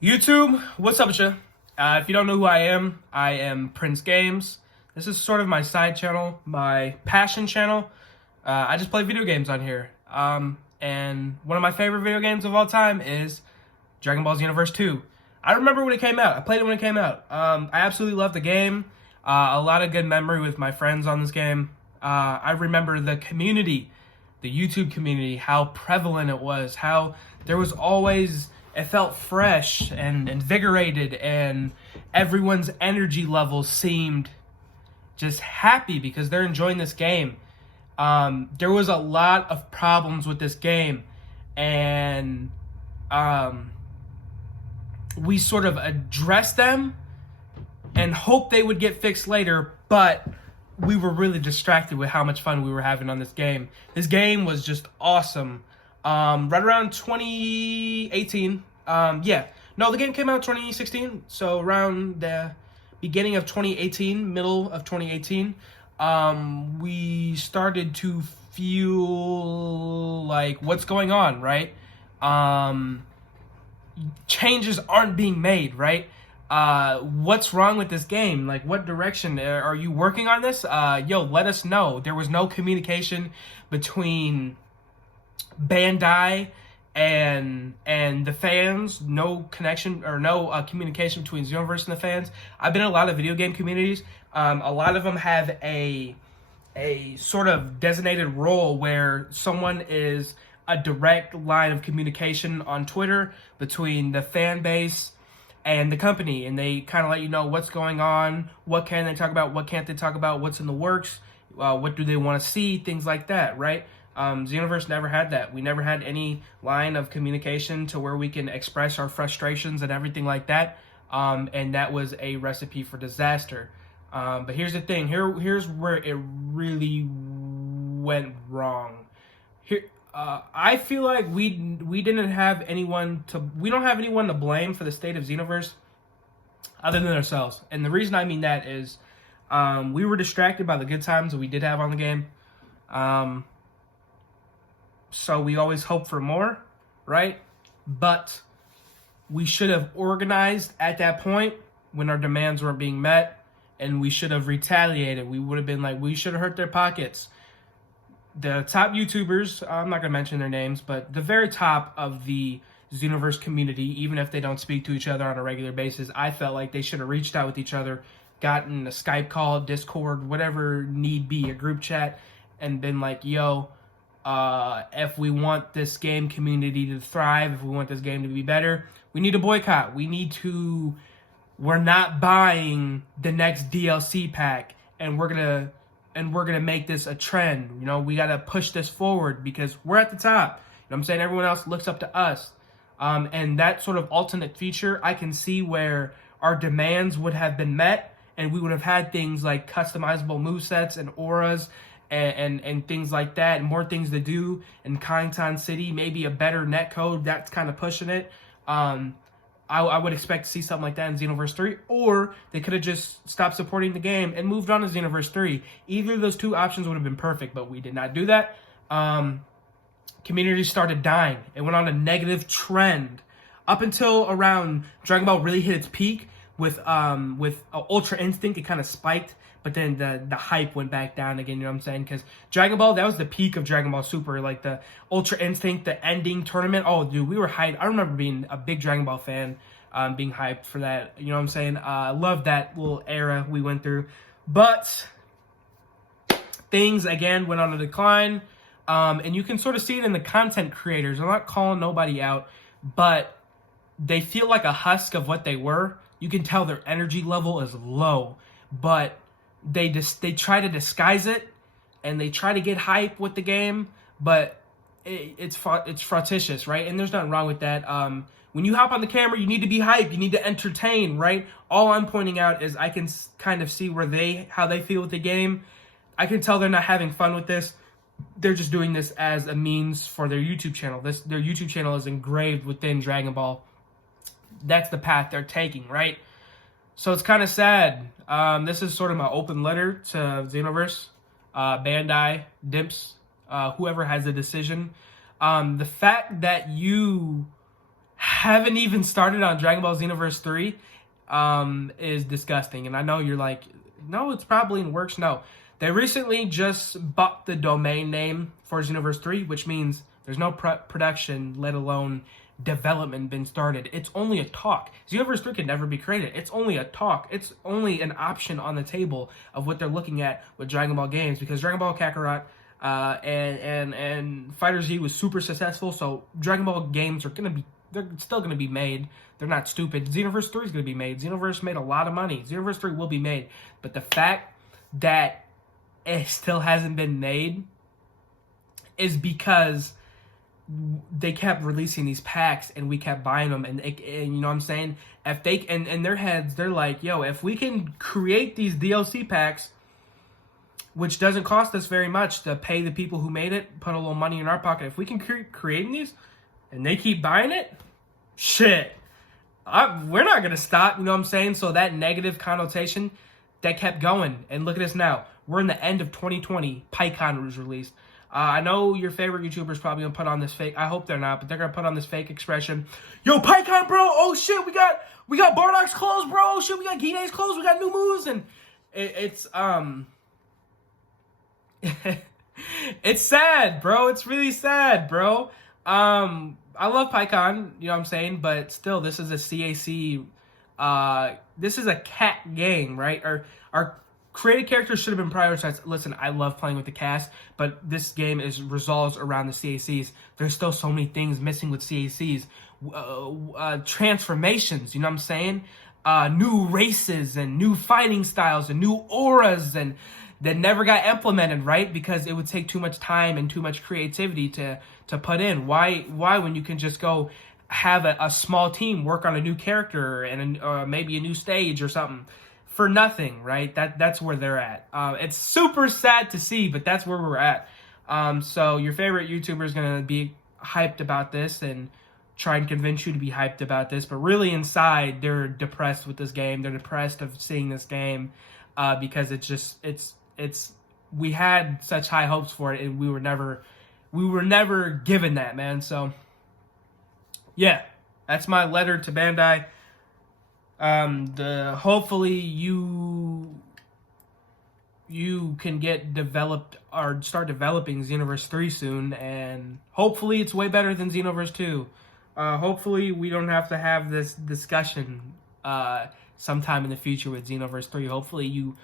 YouTube, what's up with you? If you don't know who I am Prince Games. This is sort of my side channel, my passion channel. I just play video games on here. And one of my favorite video games of all time is dragonballxenoverse 2. I remember when it came out. I played it when it came out. I absolutely loved the game. A lot of good memory with my friends on this game. I remember the community, the YouTube community, how prevalent it was, how there was always... It felt fresh and invigorated, and everyone's energy levels seemed just happy because they're enjoying this game. There was a lot of problems with this game, and we sort of addressed them and hoped they would get fixed later, but we were really distracted with how much fun we were having on this game. This game was just awesome. Right around 2018. The game came out 2016, so around the beginning of 2018, middle of 2018, we started to feel like, what's going on, right? Changes aren't being made, right? What's wrong with this game? Like, what direction are you working on this? Let us know. There was no communication between Bandai and the fans, no connection or no communication between Xenoverse and the fans. I've been in a lot of video game communities. A lot of them have a sort of designated role where someone is a direct line of communication on Twitter between the fan base and the company, and they kind of let you know what's going on, what can they talk about, what can't they talk about, what's in the works, what do they want to see, things like that, right? Xenoverse never had that. We never had any line of communication to where we can express our frustrations and everything like that. And that was a recipe for disaster. But here's the thing. Here's where it really went wrong. I feel like we don't have anyone to blame for the state of Xenoverse other than ourselves. And the reason I mean that is we were distracted by the good times that we did have on the game. So we always hope for more, right? But we should have organized at that point when our demands weren't being met, and we should have retaliated. We would have been like, we should have hurt their pockets. The top YouTubers, I'm not going to mention their names, but the very top of the Xenoverse community, even if they don't speak to each other on a regular basis, I felt like they should have reached out with each other, gotten a Skype call, Discord, whatever need be, a group chat, and been like, yo, if we want this game community to thrive, if we want this game to be better, we need to boycott. We're not buying the next DLC pack, and we're gonna make this a trend. You know, we gotta push this forward because we're at the top. You know what I'm saying? Everyone else looks up to us. And that sort of alternate feature, I can see where our demands would have been met, and we would have had things like customizable movesets and auras and things like that, and more things to do in Kaitan City, maybe a better netcode that's kind of pushing it. I would expect to see something like that in Xenoverse 3, or they could have just stopped supporting the game and moved on to Xenoverse 3. Either of those two options would have been perfect, but we did not do that. Community started dying. It went on a negative trend up until around Dragon Ball really hit its peak with Ultra Instinct. It kind of spiked. But then the hype went back down again, you know what I'm saying? Because Dragon Ball, that was the peak of Dragon Ball Super. Like the Ultra Instinct, the ending tournament. Oh, dude, we were hyped. I remember being a big Dragon Ball fan, being hyped for that. You know what I'm saying? I love that little era we went through. But things, again, went on a decline. And you can sort of see it in the content creators. I'm not calling nobody out, but they feel like a husk of what they were. You can tell their energy level is low. But they try to disguise it, and they try to get hype with the game, but it's fractious, right? And there's nothing wrong with that. When you hop on the camera, you need to be hype, you need to entertain, right? All I'm pointing out is I can kind of see how they feel with the game. I can tell they're not having fun with this. They're just doing this as a means for their YouTube channel. Their YouTube channel is engraved within Dragon Ball. That's the path they're taking, right? So it's kind of sad. This is sort of my open letter to Xenoverse, Bandai, Dimps, whoever has a decision. The fact that you haven't even started on Dragon Ball Xenoverse 3 is disgusting. And I know you're like, no, it's probably in works. No. They recently just bought the domain name for Xenoverse 3, which means there's no production, let alone development been started. It's only a talk. Xenoverse 3 could never be created. It's only a talk. It's only an option on the table of what they're looking at with Dragon Ball games, because Dragon Ball Kakarot and Fighter Z was super successful, so Dragon Ball games are they're still gonna be made. They're not stupid. Xenoverse 3 is gonna be made. Xenoverse made a lot of money. Xenoverse 3 will be made, but the fact that it still hasn't been made is because they kept releasing these packs and we kept buying them, and you know what I'm saying? If they in their heads, they're like, yo, if we can create these DLC packs, which doesn't cost us very much to pay the people who made it, put a little money in our pocket, if we can creating these and they keep buying it, shit, we're not gonna stop. You know what I'm saying? So that negative connotation that kept going, and look at us now. We're in the end of 2020. PyCon was released. I know your favorite YouTubers probably gonna put on this fake. I hope they're not, but they're gonna put on this fake expression. Yo, PyCon, bro! Oh shit, we got Bardock's clothes, bro! Oh shit, we got Gine's clothes. We got new moves, and it's it's sad, bro. It's really sad, bro. I love PyCon, you know what I'm saying, but still, this is a CAC. This is a cat game, right? Our created characters should have been prioritized. Listen, I love playing with the cast, but this game resolves around the CACs. There's still so many things missing with CACs. Transformations, you know what I'm saying? New races and new fighting styles and new auras and that never got implemented, right? Because it would take too much time and too much creativity to put in. Why when you can just go have a small team work on a new character and maybe a new stage or something for nothing, right? That's where they're at. It's super sad to see, but that's where we're at. So your favorite YouTuber is going to be hyped about this and try and convince you to be hyped about this, but really inside they're depressed with this game. They're depressed of seeing this game because we had such high hopes for it and we were never given that, man. So yeah, that's my letter to Bandai. Hopefully you can get developed or start developing Xenoverse 3 soon, and hopefully it's way better than Xenoverse 2. Hopefully we don't have to have this discussion sometime in the future with Xenoverse 3. Hopefully you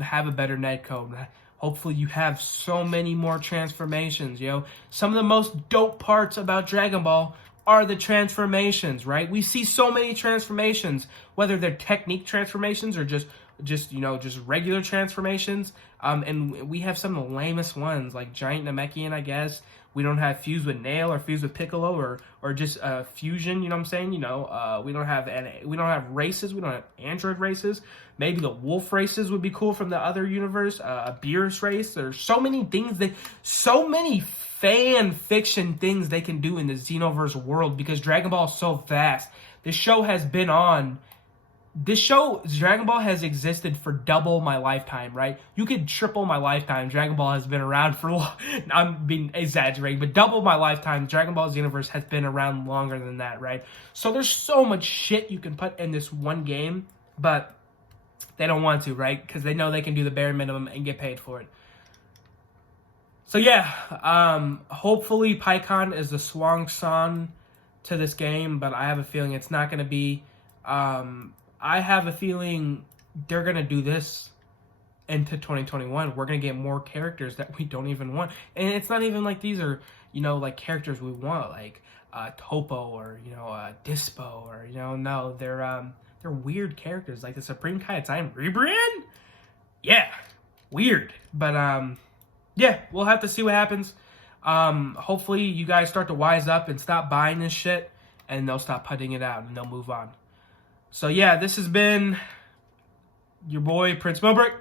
have a better netcode. Hopefully you have so many more transformations, yo. Some of the most dope parts about Dragon Ball are the transformations, right? We see so many transformations, whether they're technique transformations or just regular transformations. And we have some of the lamest ones, like Giant Namekian, I guess. We don't have fused with Nail or fused with Piccolo or just fusion, you know what I'm saying? You know, we don't have races, we don't have android races. Maybe the wolf races would be cool from the other universe, a Beerus race. There's so many things so many fan fiction things they can do in the Xenoverse world because Dragon Ball is so vast. Dragon Ball has existed for double my lifetime, right? You could triple my lifetime. Dragon Ball has been around for long. I'm being exaggerating, but double my lifetime. Dragon Ball Xenoverse has been around longer than that, right? So there's so much shit you can put in this one game, but they don't want to, right? Because they know they can do the bare minimum and get paid for it. So yeah, hopefully PyCon is the swan song to this game, but I have a feeling it's not going to be. I have a feeling they're going to do this into 2021. We're going to get more characters that we don't even want. And it's not even like these are, like characters we want, like Topo or, Dispo or, no, they're weird characters like the Supreme Kai Time Rebrand. Yeah, weird. But, yeah, we'll have to see what happens. Hopefully you guys start to wise up and stop buying this shit and they'll stop putting it out and they'll move on. So yeah, this has been your boy Prince Milbrick.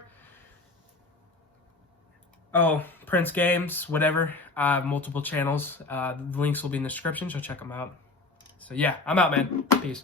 Oh, Prince Games, whatever. Multiple channels. The links will be in the description, so check them out. So yeah, I'm out, man. Peace.